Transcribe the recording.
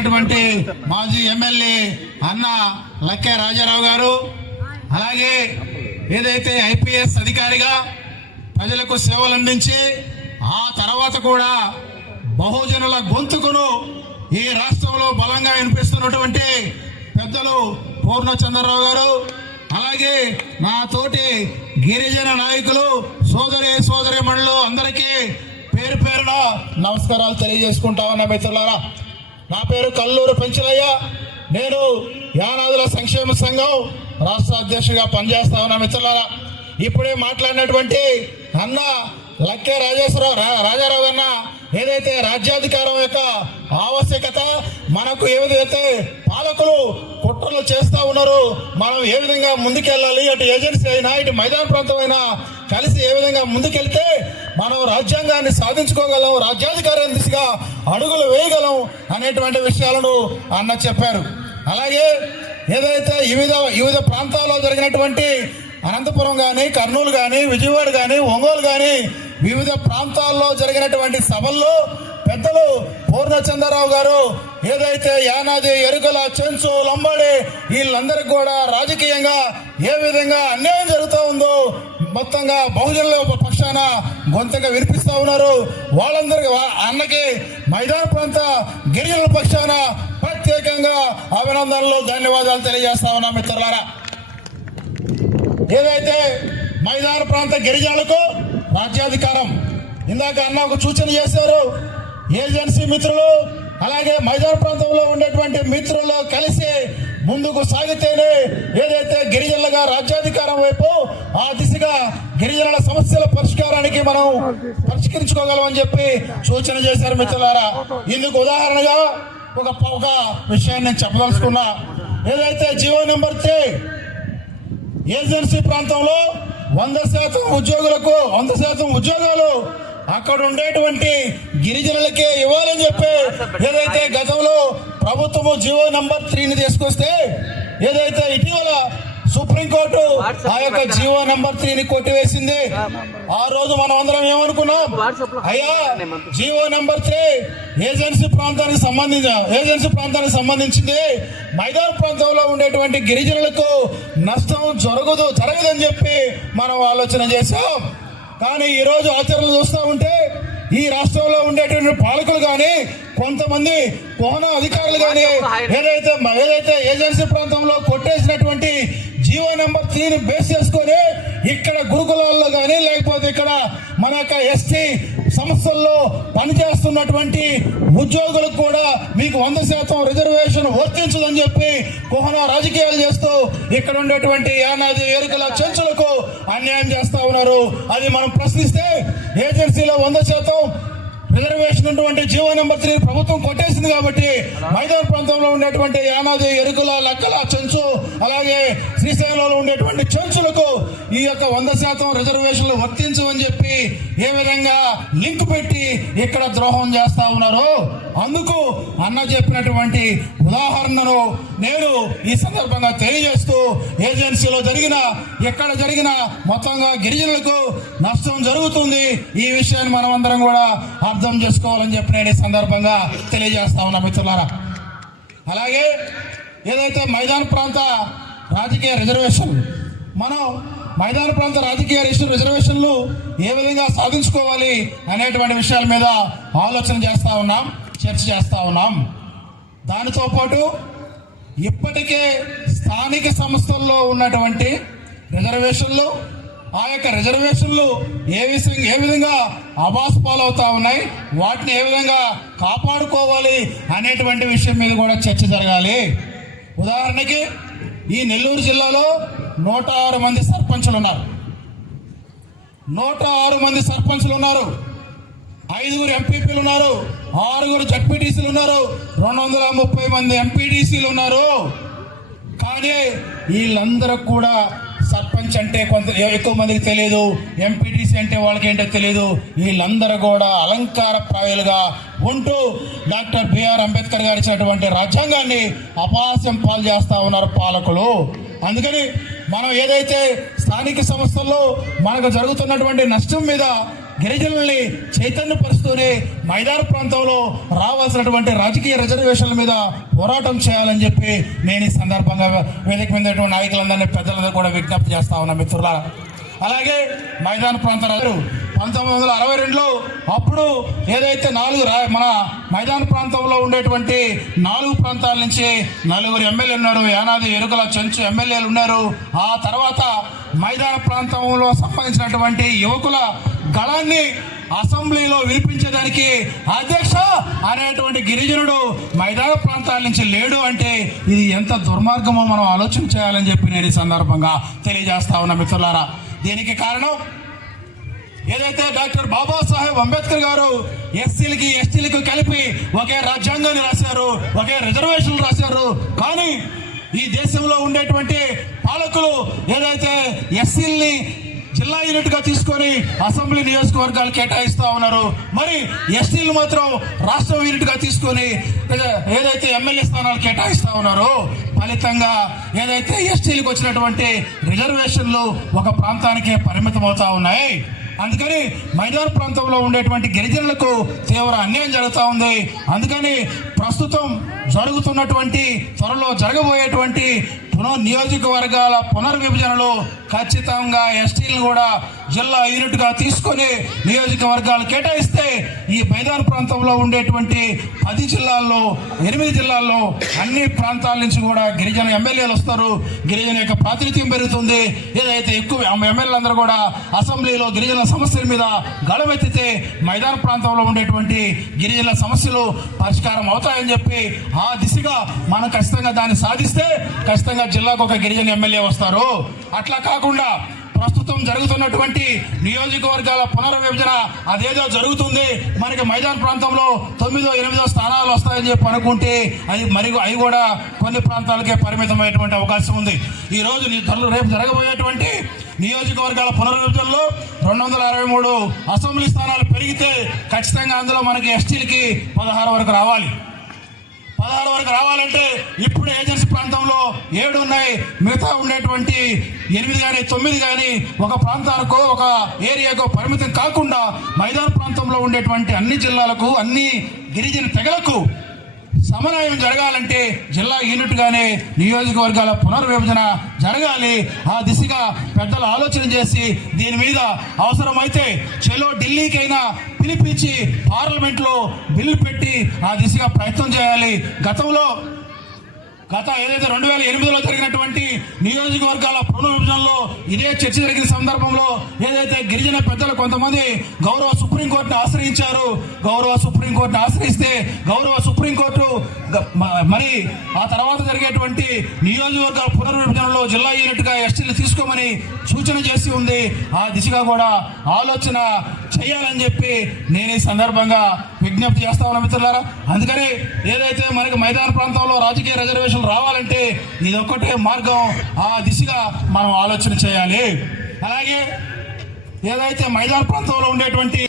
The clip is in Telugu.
చేసినటువంటి మాజీ ఎమ్మెల్యే అన్న లక్కే రాజారావు గారు, అలాగే ఏదైతే ఐపీఎస్ అధికారిగా ప్రజలకు సేవలు అందించి ఆ తర్వాత కూడా బహుజనుల గొంతుకును ఈ రాష్ట్రంలో బలంగా వినిపిస్తున్నటువంటి పెద్దలు పూర్ణచంద్రరావు గారు, అలాగే నా తోటి గిరిజన నాయకులు సోదరీమణులు అందరికీ పేరు పేరున నమస్కారాలు తెలియజేసుకుంటా ఉన్నా మిత్రులారా. నా పేరు కల్లూరు పెంచలయ్య. నేను యానాదుల సంక్షేమ సంఘం రాష్ట్ర అధ్యక్షుడిగా పనిచేస్తా ఉన్నా మిత్రులారా. ఇప్పుడే మాట్లాడినటువంటి అన్న లక్కే రాజారావు అన్న ఏదైతే రాజ్యాధికారం యొక్క ఆవశ్యకత, మనకు ఏదైతే పాలకులు కుట్రలు చేస్తూ ఉన్నారో మనం ఏ విధంగా ముందుకెళ్ళాలి, అటు ఏజెన్సీ అయినా ఇటు మైదాన ప్రాంతం అయినా కలిసి ఏ విధంగా ముందుకెళ్తే మనం రాజ్యాంగాన్ని సాధించుకోగలం, రాజ్యాధికారం దిశగా అడుగులు వేయగలం అనేటువంటి విషయాలను అన్న చెప్పారు. అలాగే ఏదైతే వివిధ ప్రాంతాల్లో జరిగినటువంటి అనంతపురం కానీ, కర్నూలు కానీ, విజయవాడ కానీ, ఒంగోలు కానీ వివిధ ప్రాంతాల్లో జరిగినటువంటి సభల్లో పెద్దలు పూర్ణచంద్రరావు గారు ఏదైతే యానాది, ఎరుకల, చెంచు, లంబాడి వీళ్ళందరికీ కూడా రాజకీయంగా ఏ విధంగా అన్యాయం జరుగుతూ ఉందో మొత్తంగా బహుజనుల పక్షాన గొంతుగా వినిపిస్తూ ఉన్నారు. వాళ్ళందరికీ అన్నకి మైదాన ప్రాంత గిరిజనుల పక్షాన ప్రత్యేకంగా అభినందనలు, ధన్యవాదాలు తెలియజేస్తా ఉన్నాం మిత్రులారా. ఏదైతే మైదాన ప్రాంత గిరిజనులకు రాజ్యాధికారం ఇందాక అన్న ఒక సూచన చేశారు. ఏజెన్సీ మిత్రులు అలాగే మైదాన ప్రాంతంలో ఉండేటువంటి మిత్రులు కలిసి ముందుకు సాగితేనే ఏదైతే గిరిజనులుగా రాజ్యాధికారం వైపు ఆ దిశగా గిరిజనుల సమస్యల పరిష్కారానికి మనం పరిష్కరించుకోగలమని చెప్పి సూచన చేశారు మిత్రులారా. ఇందుకు ఉదాహరణగా ఒక విషయాన్ని నేను చెప్పదలుచుకున్నా. ఏదైతే జీవో నెంబర్ 3 ఏజెన్సీ ప్రాంతంలో 100% ఉద్యోగులకు 100% ఉద్యోగాలు అక్కడ ఉండేటువంటి గిరిజనులకే ఇవ్వాలని చెప్పి ఏదైతే గతంలో ప్రభుత్వము జీవో నెంబర్ 3ని తీసుకొస్తే ఏదైతే ఇటీవల సుప్రీంకోర్టు ఆ యొక్క జీవో నెంబర్ 3ని కొట్టివేసింది. ఆ రోజు మనం అందరం ఏమనుకున్నాం, అయ్యా జీవో నెంబర్ 3 ఏజెన్సీ ప్రాంతానికి సంబంధించింది, మైదాన ప్రాంతంలో ఉండేటువంటి గిరిజనులకు నష్టం జరగదని చెప్పి మనం ఆలోచన చేశాం. కానీ ఈరోజు ఆచరణ చూస్తూ ఉంటే ఈ రాష్ట్రంలో ఉండేటువంటి పాలకులు కానీ కొంతమంది కోన అధికారులు కానీ ఏదైతే ఏజెన్సీ ప్రాంతంలో కొట్టేసినటువంటి జీవో నెంబర్ 3ని బేస్ చేసుకొని ఇక్కడ గురుకులాల్లో కానీ లేకపోతే ఇక్కడ మన యొక్క ఎస్టీ సంస్థల్లో పనిచేస్తున్నటువంటి ఉద్యోగులకు కూడా మీకు 100% రిజర్వేషన్ వర్తించదని చెప్పి కోహన రాజకీయాలు చేస్తూ ఇక్కడ ఉండేటువంటి యానాది, ఎరుకల, చెంచులకు అన్యాయం చేస్తా ఉన్నారు. అది మనం ప్రశ్నిస్తే ఏజెన్సీలో 100% రిజర్వేషన్ ఉన్నటువంటి జీవో నెంబర్ 3 ప్రభుత్వం కొట్టేసింది కాబట్టి మైదాన ప్రాంతంలో ఉండేటువంటి యానాది, ఎరుకుల, లక్కల, చెంచు అలాగే శ్రీశైలంలో ఉండేటువంటి చెంచులకు ఈ యొక్క 100% రిజర్వేషన్లు వర్తించవని చెప్పి ఏ విధంగా లింక్ పెట్టి ఇక్కడ ద్రోహం చేస్తా ఉన్నారు. అందుకు అన్న చెప్పినటువంటి ఉదాహరణను నేను ఈ సందర్భంగా తెలియజేస్తూ ఏజెన్సీలో ఎక్కడ జరిగిన మొత్తంగా గిరిజనులకు నష్టం జరుగుతుంది. ఈ విషయాన్ని మనం అందరం కూడా అర్థం చేసుకోవాలని చెప్పి నేను ఈ సందర్భంగా తెలియజేస్తా ఉన్నా మిత్రులారా. అలాగే ఏదైతే మైదాన ప్రాంత రాజకీయ రిజర్వేషన్లు మనం మైదాన ప్రాంత రాజకీయ రిజర్వేషన్లు ఏ విధంగా సాధించుకోవాలి అనేటువంటి విషయాల మీద ఆలోచన చేస్తూ ఉన్నాం, చర్చ చేస్తూ ఉన్నాం. దానితో పాటు ఇప్పటికే స్థానిక సంస్థల్లో ఉన్నటువంటి రిజర్వేషన్లు ఆ యొక్క రిజర్వేషన్లు ఏ విధంగా అబాస్ పాలవుతా ఉన్నాయి, వాటిని ఏ విధంగా కాపాడుకోవాలి అనేటువంటి విషయం మీద కూడా చర్చ జరగాలి. ఉదాహరణకి ఈ నెల్లూరు జిల్లాలో 106 మంది సర్పంచులు ఉన్నారు. 106 మంది సర్పంచులు ఉన్నారు, 5 ఎంపీపీలు ఉన్నారు, 6 జడ్పీటీసీలు ఉన్నారు, 230 మంది ఎంపీటీసీలు ఉన్నారు. కానీ వీళ్ళందరూ కూడా సర్పంచ్ అంటే ఎక్కువ మందికి తెలియదు, ఎంపీటీసీ అంటే వాళ్ళకి ఏంటో తెలియదు. వీళ్ళందరూ కూడా అలంకార ప్రాయులుగా ఉంటూ డాక్టర్ బిఆర్ అంబేద్కర్ గారు ఇచ్చినటువంటి రాజ్యాంగాన్ని అపహాస్యం పాలు చేస్తూ ఉన్నారు పాలకులు. అందుకని మనం ఏదైతే స్థానిక సంస్థల్లో మనకు జరుగుతున్నటువంటి నష్టం మీద గిరిజనుల్ని చైతన్యపరుస్తూనే మైదాన ప్రాంతంలో రావాల్సినటువంటి రాజకీయ రిజర్వేషన్ల మీద పోరాటం చేయాలని చెప్పి నేను ఈ సందర్భంగా వేదిక మీద నాయకులందరినీ పెద్దలందరూ కూడా విజ్ఞప్తి చేస్తా ఉన్నా మిత్రులారా. అలాగే మైదాన ప్రాంత 1962లో అప్పుడు ఏదైతే మన మైదాన ప్రాంతంలో ఉండేటువంటి 4 ప్రాంతాల నుంచి 4 ఎమ్మెల్యేలు ఉన్నారు. యానాది, ఎరుకల, చెంచు ఎమ్మెల్యేలు ఉన్నారు. ఆ తర్వాత మైదాన ప్రాంతంలో సంబంధించినటువంటి యువకుల గళాన్ని అసెంబ్లీలో వినిపించడానికి అధ్యక్ష అనేటువంటి గిరిజనుడు మైదాన ప్రాంతాల నుంచి లేడు అంటే ఇది ఎంత దుర్మార్గమో మనం ఆలోచన చేయాలని చెప్పి నేను ఈ సందర్భంగా తెలియజేస్తా ఉన్నా మిత్రులారా. దీనికి కారణం ఏదైతే డాక్టర్ బాబాసాహెబ్ అంబేద్కర్ గారు ఎస్సీలకి ఎస్టీలకు కలిపి ఒకే రాజ్యాంగాన్ని రాశారు, ఒకే రిజర్వేషన్లు రాశారు. కానీ ఈ దేశంలో ఉండేటువంటి పాలకులు ఏదైతే ఎస్సీలని జిల్లా యూనిట్ గా తీసుకొని అసెంబ్లీ నియోజకవర్గాలు కేటాయిస్తా ఉన్నారు, మరి ఎస్టీలు మాత్రం రాష్ట్ర యూనిట్ గా తీసుకొని ఏదైతే ఎమ్మెల్యే స్థానాలు కేటాయిస్తా ఉన్నారో ఫలితంగా ఏదైతే ఎస్టీలకు వచ్చినటువంటి రిజర్వేషన్లు ఒక ప్రాంతానికే పరిమితం అవుతా ఉన్నాయి. అందుకని మైదాన ప్రాంతంలో ఉండేటువంటి గిరిజనులకు తీవ్ర అన్యాయం జరుగుతూ ఉంది. అందుకని ప్రస్తుతం జరుగుతున్నటువంటి త్వరలో జరగబోయేటువంటి నియోజకవర్గాల పునర్విభజనలో ఖచ్చితంగా ఎస్టీలను కూడా జిల్లా యూనిట్గా తీసుకొని నియోజకవర్గాలు కేటాయిస్తే ఈ మైదాన ప్రాంతంలో ఉండేటువంటి 10 జిల్లాల్లో 8 జిల్లాల్లో అన్ని ప్రాంతాల నుంచి కూడా గిరిజన ఎమ్మెల్యేలు వస్తారు. గిరిజన యొక్క ప్రాతినిధ్యం పెరుగుతుంది. ఏదైతే ఎక్కువ ఎమ్మెల్యేలందరూ కూడా అసెంబ్లీలో గిరిజన సమస్యల మీద గళమెత్తితే మైదాన ప్రాంతంలో ఉండేటువంటి గిరిజనుల సమస్యలు పరిష్కారం అవుతాయని చెప్పి ఆ దిశగా మనం ఖచ్చితంగా దాన్ని సాధిస్తే ఖచ్చితంగా జిల్లాకు ఒక గిరిజన ఎమ్మెల్యే వస్తారు. అట్లా కాకుండా ప్రస్తుతం జరుగుతున్నటువంటి నియోజకవర్గాల పునర్విభజన అదేదో జరుగుతుంది, మనకి మైదాన ప్రాంతంలో 9, 8 స్థానాలు వస్తాయని చెప్పి అనుకుంటే అవి కూడా కొన్ని ప్రాంతాలకే పరిమితమైనటువంటి అవకాశం ఉంది. ఈ రోజు రేపు జరగబోయేటువంటి నియోజకవర్గాల పునర్విభజనలో 263 అసెంబ్లీ స్థానాలు పెరిగితే ఖచ్చితంగా అందులో మనకి ఎస్టీలకి 16 వరకు రావాలి. 16 వరకు రావాలంటే ఇప్పుడు ఏజెన్సీ ప్రాంతంలో 7 ఉన్నాయి. మిగతా ఉండేటువంటి 8 కానీ 9 కానీ ఒక ప్రాంతాలకు ఒక ఏరియాకు పరిమితం కాకుండా మైదాన ప్రాంతంలో ఉండేటువంటి అన్ని జిల్లాలకు అన్ని గిరిజన తెగలకు సమన్వయం జరగాలంటే జిల్లా యూనిట్గానే నియోజకవర్గాల పునర్విభజన జరగాలి. ఆ దిశగా పెద్దలు ఆలోచన చేసి దీని మీద అవసరమైతే చెలో ఢిల్లీకైనా పిలిపించి పార్లమెంట్లో బిల్లు పెట్టి ఆ దిశగా ప్రయత్నం చేయాలి. గత ఏదైతే 2008లో జరిగినటువంటి నియోజకవర్గాల పునర్విభజనలో ఇదే చర్చ జరిగిన సందర్భంలో ఏదైతే గిరిజన పెద్దలు కొంతమంది గౌరవ సుప్రీంకోర్టును ఆశ్రయించారు. గౌరవ సుప్రీంకోర్టును ఆశ్రయిస్తే గౌరవ సుప్రీంకోర్టు మరి ఆ తర్వాత జరిగేటువంటి నియోజకవర్గాల పునర్విభజనలో జిల్లా యూనిట్గా ఎస్టీలు తీసుకోమని సూచన చేసి ఉంది. ఆ దిశగా కూడా ఆలోచన చేయాలని చెప్పి నేను ఈ సందర్భంగా విజ్ఞప్తి చేస్తా ఉన్నా మిత్రులారా. అందుకని ఏదైతే మనకి మైదాన ప్రాంతంలో రాజకీయ రిజర్వేషన్ రావాలంటే ఇదొక్కటే మార్గం. ఆ దిశగా మనం ఆలోచన చేయాలి. అలాగే ఏదైతే మైదాన ప్రాంతంలో ఉండేటువంటి